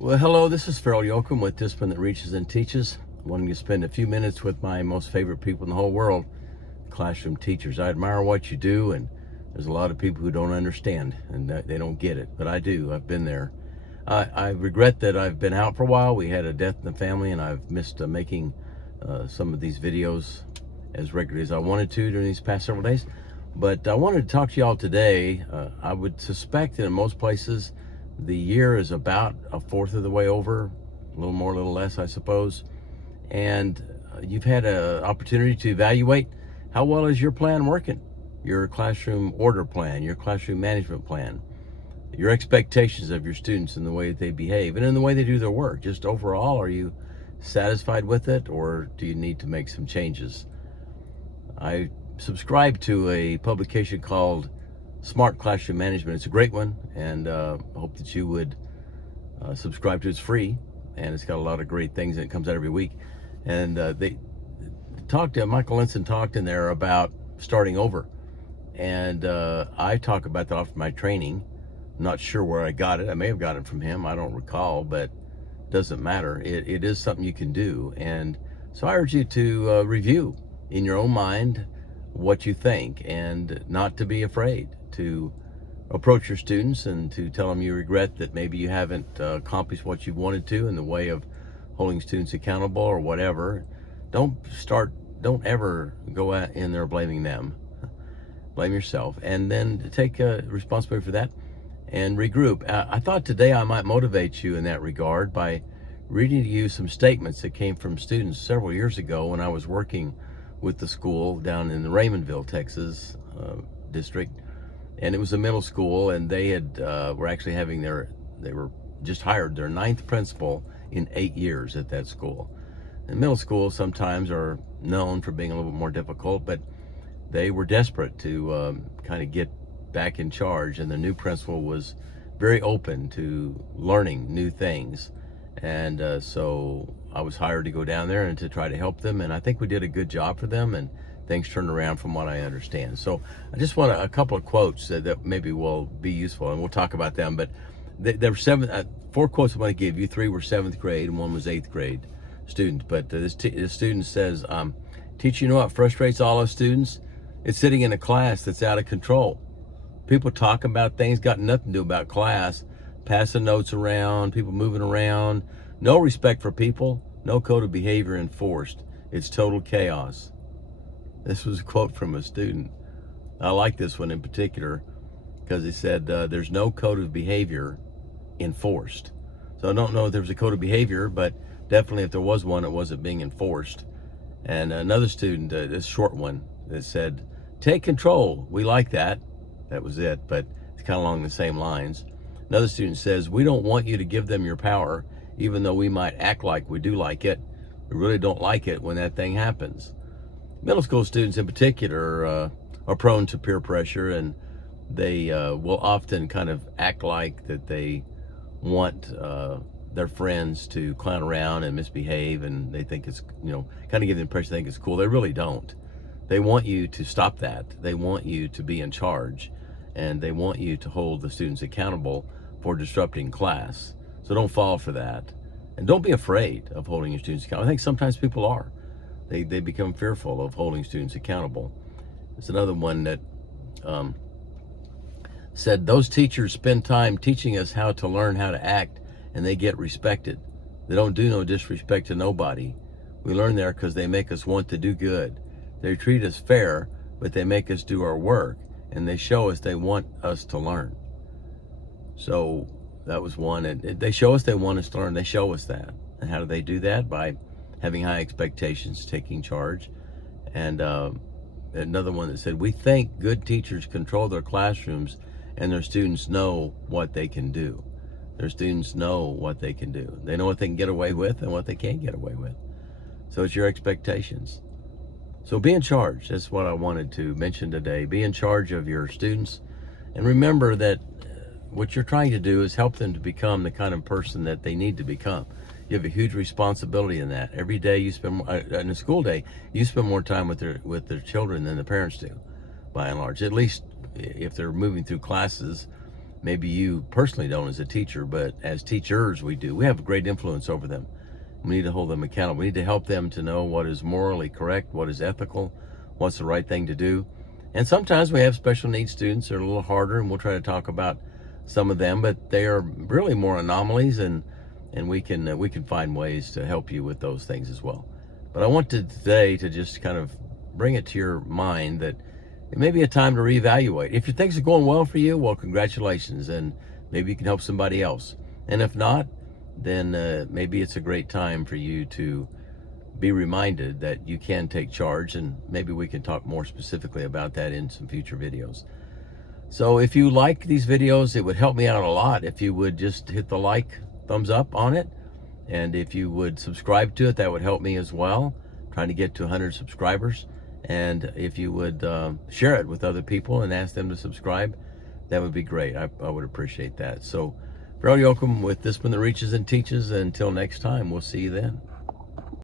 Well, hello, this is Farrell Yoakum with Discipline That Reaches and Teaches. Wanting to spend a few minutes with my most favorite people in the whole world, classroom teachers. I admire what you do, and there's a lot of people who don't understand and they don't get it, but I do. I've been there. I regret that I've been out for a while. We had a death in the family, and I've missed making some of these videos as regularly as I wanted to during these past several days. But I wanted to talk to y'all today. I would suspect that in most places, the year is about a fourth of the way over, a little more, a little less, I suppose. And you've had an opportunity to evaluate how well is your plan working, your classroom order plan, your classroom management plan, your expectations of your students and the way that they behave and in the way they do their work. Just overall, are you satisfied with it, or do you need to make some changes? I subscribe to a publication called Smart Classroom Management. It's a great one, and I hope that you would subscribe to it. It's free, and it's got a lot of great things, and it comes out every week. And they talked to Michael Linson talked in there about starting over, and I talk about that off my training. I'm not sure where I got it. I may have got it from him. I don't recall, but it doesn't matter. It is something you can do, and so I urge you to review in your own mind what you think, and not to be afraid to approach your students and to tell them you regret that maybe you haven't accomplished what you wanted to in the way of holding students accountable or whatever. Don't ever go out in there blaming them. Blame yourself, and then take responsibility for that and regroup. I thought today I might motivate you in that regard by reading to you some statements that came from students several years ago when I was working with the school down in the Raymondville, Texas district. And it was a middle school, and they were actually having they were just hired their 9th principal in 8 years at that school. And middle schools sometimes are known for being a little bit more difficult, but they were desperate to kind of get back in charge, and the new principal was very open to learning new things. And so I was hired to go down there and to try to help them, and I think we did a good job for them, and things turned around from what I understand. So I just want a couple of quotes that maybe will be useful, and we'll talk about them. But there were 4 quotes I want to give you. 3 were 7th grade and 1 was 8th grade students. But this student says, teacher, you know what frustrates all us students? It's sitting in a class that's out of control. People talk about things got nothing to do about class, passing notes around, people moving around, no respect for people, no code of behavior enforced. It's total chaos. This was a quote from a student. I like this one in particular because he said there's no code of behavior enforced. So I don't know if there was a code of behavior, but definitely if there was one, it wasn't being enforced. And another student, this short one, that said, take control. We like that. That was it, but it's kind of along the same lines. Another student says, we don't want you to give them your power, even though we might act like we do like it. We really don't like it when that thing happens. Middle school students in particular are prone to peer pressure, and they will often kind of act like that they want their friends to clown around and misbehave, and they think it's, kind of give the impression they think it's cool. They really don't. They want you to stop that. They want you to be in charge, and they want you to hold the students accountable for disrupting class. So don't fall for that. And don't be afraid of holding your students accountable. I think sometimes people are. They become fearful of holding students accountable. There's another one that said, those teachers spend time teaching us how to learn how to act, and they get respected. They don't do no disrespect to nobody. We learn there because they make us want to do good. They treat us fair, but they make us do our work, and they show us they want us to learn. So that was one. And they show us they want us to learn. They show us that. And how do they do that? By having high expectations, taking charge. And another one that said, we think good teachers control their classrooms and their students know what they can do. Their students know what they can do. They know what they can get away with and what they can't get away with. So it's your expectations. So be in charge. That's what I wanted to mention today. Be in charge of your students. And remember that what you're trying to do is help them to become the kind of person that they need to become. You have a huge responsibility in that. Every day you spend, in a school day, you spend more time with their children than the parents do, by and large. At least if they're moving through classes maybe you personally don't as a teacher, but as teachers we do. We have a great influence over them. We need to hold them accountable. We need to help them to know what is morally correct, what is ethical, what's the right thing to do. And sometimes we have special needs students that are a little harder, and we'll try to talk about some of them, but they are really more anomalies, and we can find ways to help you with those things as well. But I wanted today to just kind of bring it to your mind that it may be a time to reevaluate. If your things are going well for you, well, congratulations, and maybe you can help somebody else. And if not, then maybe it's a great time for you to be reminded that you can take charge, and maybe we can talk more specifically about that in some future videos. So if you like these videos, it would help me out a lot if you would just hit the thumbs up on it, and if you would subscribe to it, that would help me as well. I'm trying to get to 100 subscribers, and if you would share it with other people and ask them to subscribe, that would be great. I would appreciate that. So Farrell Yoakum with Discipline That Reaches and Teaches. Until next time, we'll see you then.